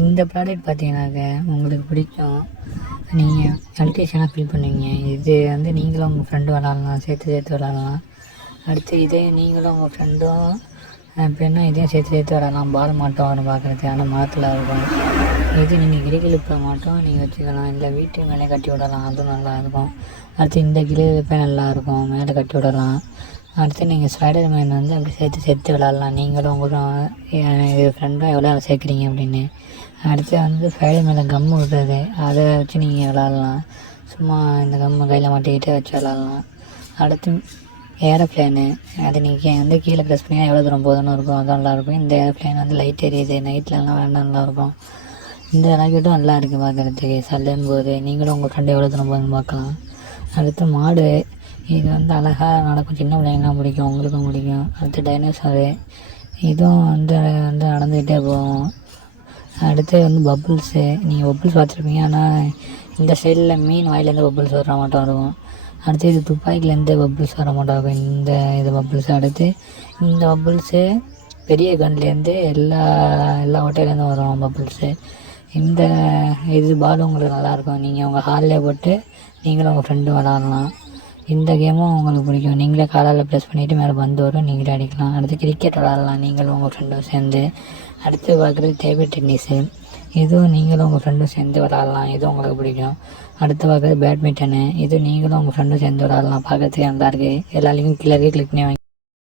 இந்த ப்ராடக்ட் பார்த்தீங்கன்னாக்க உங்களுக்கு பிடிக்கும். நீங்கள் எலக்ட்ரிஷியனாக ஃபீல் பண்ணுவீங்க. இது வந்து நீங்களும் உங்கள் ஃப்ரெண்டும் விளாட்லாம், சேர்த்து விளாட்லாம். அடுத்து இதே நீங்களும் உங்கள் ஃப்ரெண்டும் எப்படின்னா இதையும் சேர்த்து விளாட்லாம். பால் மாட்டம் வரும் பார்க்குறதுக்கு, ஆனால் மரத்தில் இருக்கும். இது நீங்கள் கிளிகிழிப்பை மாட்டம் நீங்கள் வச்சுக்கலாம், இல்லை வீட்டு மேலே கட்டி விடலாம், அதுவும் நல்லாயிருக்கும். அடுத்து இந்த கிளிகிழிப்பை நல்லாயிருக்கும், மேலே கட்டி விடலாம். அடுத்து நீங்கள் ஸ்பைடர் மேன் வந்து அப்படி சேர்த்து விளாட்லாம். நீங்களும் உங்களும் இது ஃப்ரெண்டாக எவ்வளோ சேர்க்குறீங்க அப்படின்னு. அடுத்து வந்து ஸ்பைடர் மேலே கம்மு விடுறது, அதை வச்சு நீங்கள் விளாட்லாம். சும்மா இந்த கம்மை கையில் மாட்டிக்கிட்டே வச்சு விளாட்லாம். அடுத்து ஏரோப்ளேனு, அது நீங்கள் வந்து கீழே ப்ரெஸ் பண்ணிங்கன்னா எவ்வளோ தூரம் போதுன்னு இருக்கும், அதுவும் நல்லாயிருக்கும். இந்த ஏரோப்ளேன் வந்து லைட் எரியுது, நைட்லலாம் வேண்டாம், நல்லாயிருக்கும். இந்த ராக்கெட்டும் நல்லா இருக்குது பார்க்குறதுக்கு. சல்லுன்னு போகுது, நீங்களும் உங்கள் ஃப்ரெண்டு எவ்வளோ தூரம் போகுதுன்னு பார்க்கலாம். அடுத்து மாடு, இது வந்து அழகாக நடக்கும், சின்ன பிள்ளைங்கலாம் பிடிக்கும், உங்களுக்கும் பிடிக்கும். அடுத்து டைனோசரு, இதுவும் வந்து நடந்துக்கிட்டே போகும். அடுத்து வந்து பப்புள்ஸு, நீங்கள் பப்புள்ஸ் பார்த்துருப்பீங்க, ஆனால் இந்த சைடில் மீன் வாயிலேருந்து பப்புள்ஸ் வர மாட்டோம் இருக்கும். அடுத்து இது துப்பாக்கிலேருந்து பப்புள்ஸ் வர மாட்டாகும், இந்த இது பப்புள்ஸ். அடுத்து இந்த பப்புள்ஸு பெரிய கன்லேருந்து எல்லா ஓட்டையிலேருந்தும் வரும் பப்புள்ஸு. இந்த இது பாலும் உங்களுக்கு நல்லாயிருக்கும், நீங்கள் உங்கள் ஹாலிலே போட்டு நீங்களும் உங்கள் ஃப்ரெண்டும் விளாட்லாம். இந்த கேமும் உங்களுக்கு பிடிக்கும், நீங்களே காலால் ப்ரெஸ் பண்ணிவிட்டு மேலே பந்து வரும், நீங்களே அடிக்கலாம். அடுத்து கிரிக்கெட் விளாட்லாம் நீங்களும் உங்கள் ஃப்ரெண்டும் சேர்ந்து. அடுத்து பார்க்குறது டேபிள் டென்னிஸு, இதுவும் நீங்களும் உங்கள் ஃப்ரெண்டும் சேர்ந்து விளாட்லாம், இதுவும் உங்களுக்கு பிடிக்கும். அடுத்து பார்க்குறது பேட்மிண்டனு, இது நீங்களும் உங்கள் ஃப்ரெண்டும் சேர்ந்து விளாட்லாம், பார்க்கறதுக்கு நல்லாயிருக்கு. எல்லா லிங்கும் கீழே கிளிக் பண்ணி வாங்கி